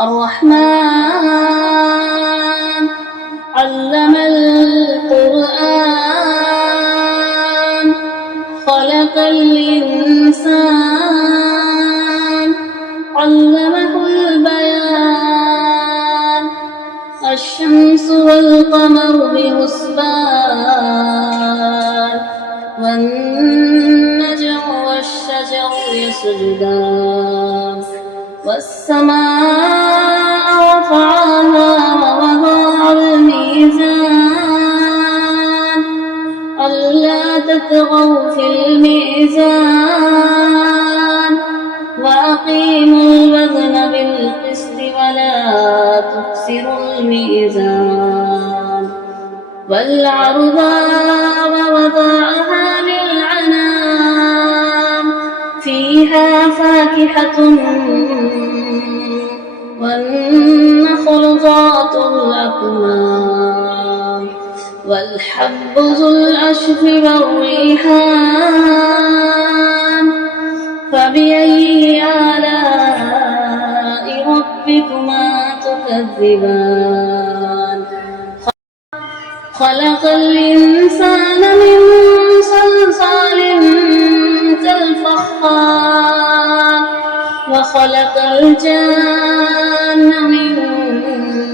الرحمن علم القرآن خلق الإنسان علمه البيان الشمس والقمر بحسبان والنجم والشجر يسجدان والسماء رفعها ووضع الميزان ألا تطغوا في الميزان وأقيموا الوزن بالقسط ولا تخسروا الميزان والأرض ووضعها للأنام فيها فاكهة والنخل ذات الأكمام والحب ذو العشب والريحان فبأي آلاء ربكما تكذبان خلق الإنسان من صلصال كالفخار وخلق الجان من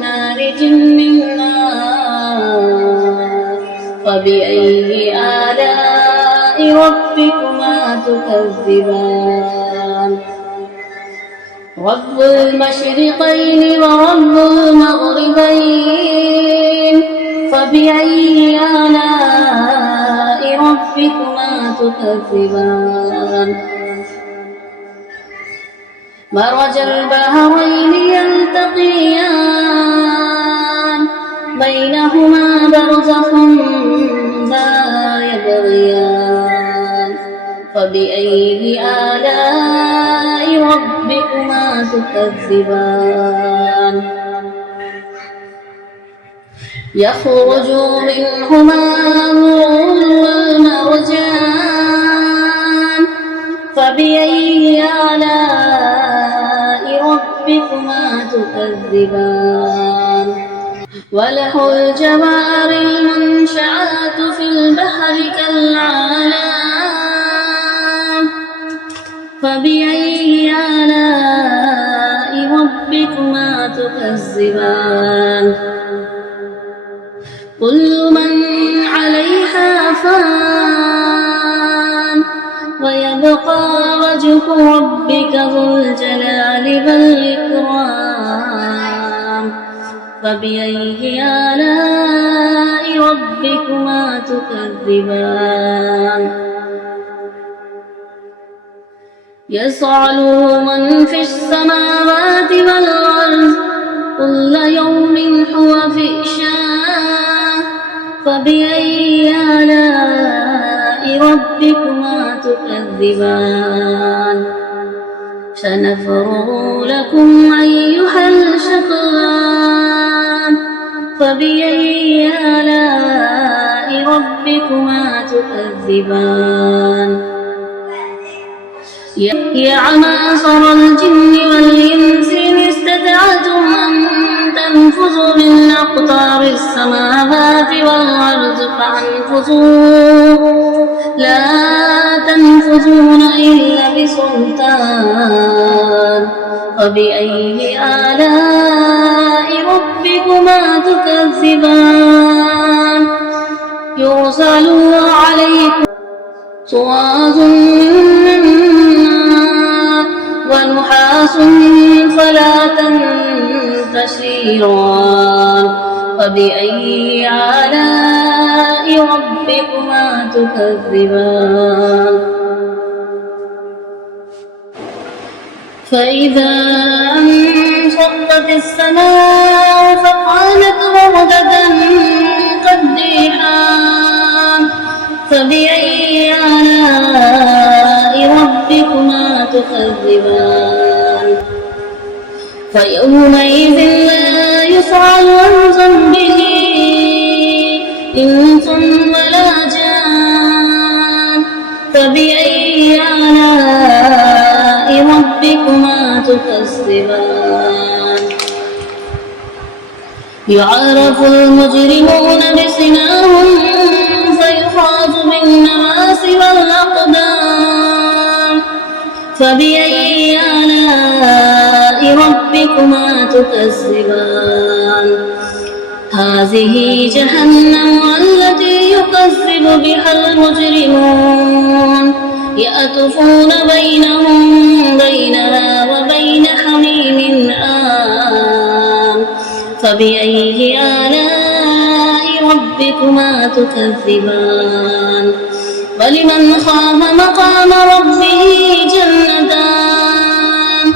مارج من نار فبأي آلاء ربكما تكذبان رب المشرقين ورب المغربين فبأي آلاء ربكما تكذبان مرج البحرين يلتقيان بينهما برزخ لا يبغيان فبأي آلاء ربكما تكذبان يخرج منهما نور والمرجان فبأي آلاء ربكما تكذبان وله الجوار المنشآت في البحر كالأعلام فبأي آلاء ربكما تكذبان كل من عليها فان ويبقى وجه ربك ذو الجلال والإكرام فبأي آلاء ربكما تكذبان يسأله من في السماوات والأرض كل يوم هو في شأن فبأي آلاء ربكما تكذبان سنفرغ لكم أيها الثقلان فبأي آلاء ربكما تكذبان يا معشر الجن والإنس إن استطعتم أن تنفذوا من أقطار السماوات والأرض فانفذوا لا تنفذون إلا بسلطان فبأي آلاء ربكما تكذبان يرسل عليكم شواظ من نار ونحاس فلا تنتشران فبأي آلاء ربكما تكذبان فإذا انشقت السماء فقالت وردة كالدحان فبأي آلاء ربكما تكذبان فيومئذ لا يسأل عن ذنبه إنس ولا جان فبأي آلاء ربكما تكذبان يعرف المجرمون بسيماهم فيخاف بالنواسي والأقدام فبأي آلاء ربكما تكذبان هذه جهنم التي يكذب بها المجرمون يأتفون بينها وبين حميم آن فبأي آلاء ربكما تكذبان ولمن خاف مقام ربه جنتان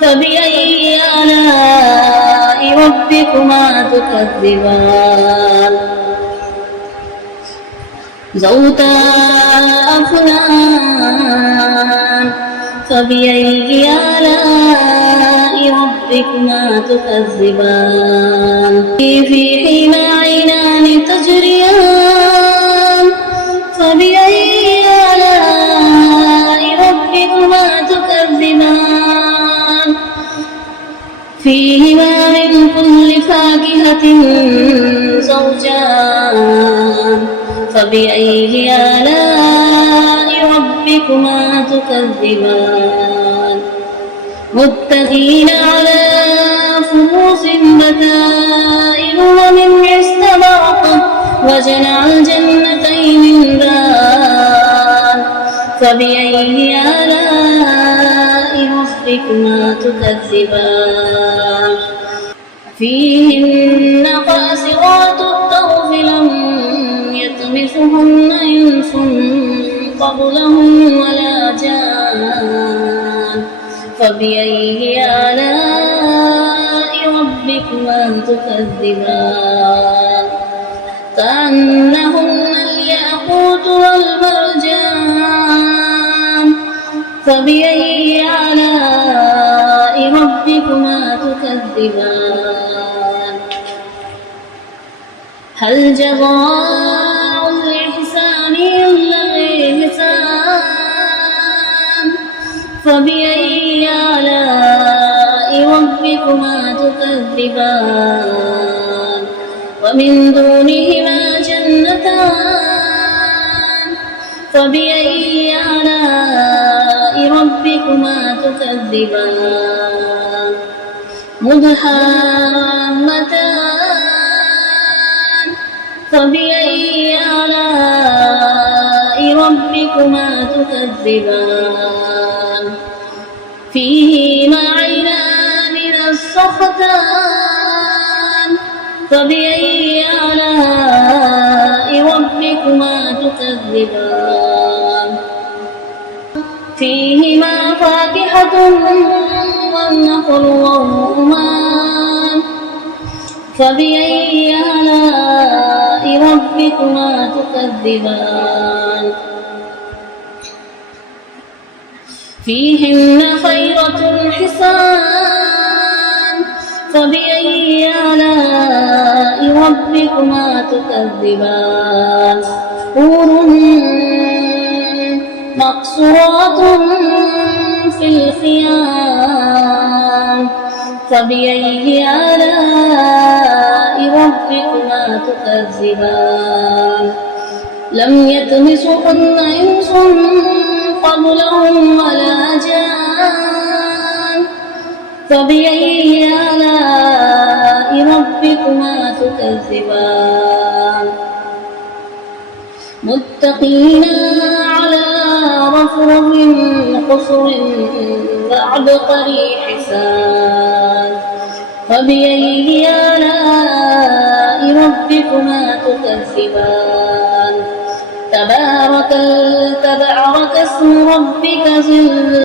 فبأي آلاء ربكما تكذبان ذوتا أفنان فبأي آلاء ربكما تكذبان فيهما عينان تجريان فبأي آلاء ربكما تكذبان فيهما من كل فاكهة زوجان فبأي آلاء ربكما تكذبان متكئين على فرش بطائنها ومن استبرق وجنى الجنتين دان فبأي آلاء ربكما تكذبان فيهن قاصرات الطرف لم يطمثهن إنس قبلهم ولا جان فبأي آلاء ربكما تكذبان كأنهن الياقوت والمرجان فبأي آلاء ربكما تكذبان هل جزاء الإحسان إلا الإحسان فبأي آلاء ربكما تكذبان ومن دونهما جنتان فبأي آلاء ربكما تكذبان مدهامتان فبأي آلاء ربكما تكذبان فيهما عينان نضاختان فبأي آلاء ربكما تكذبان فيهما فاكهة والنخل والرمان فبأي آلاء ربكما تكذبان فيهن خيرة حسان فبأي آلاء ربكما تكذبان حور مقصورات في الخيام فبأي آلاء ربكما تكذبان لم يطمثهن إنس قبلهم ولا جان فبأي آلاء ربكما تكذبان متكئين على رفرف خضر كعبقري حسان فبأي آلاء ربكما تكذبان تبارك اسم ربك ذي